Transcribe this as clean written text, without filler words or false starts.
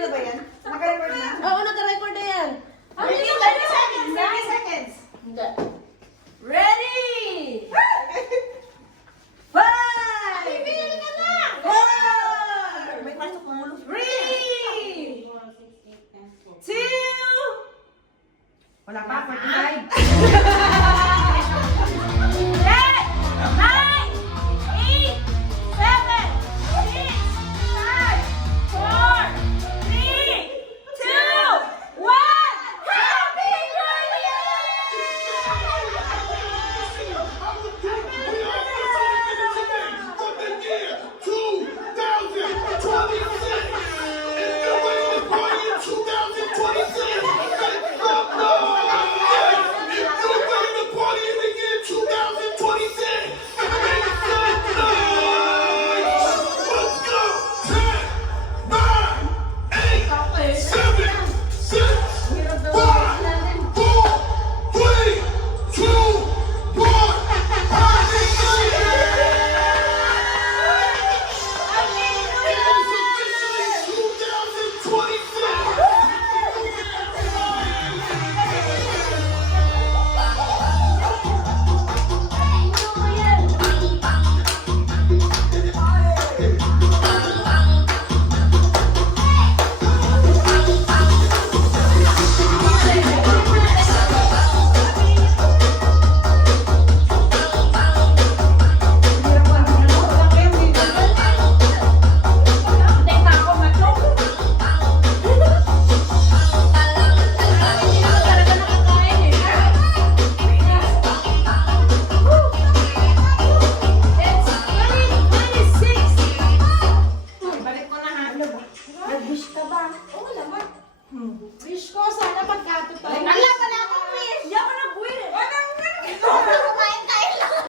na ba yan? Naka-record na? Oo, naka-record na yan. 30 seconds! 30 seconds! Hindi. Ready! 5! Bibili ka na! 4! May pasok ng ulo. 3! 2! Wala pa, 45. Wish ko sa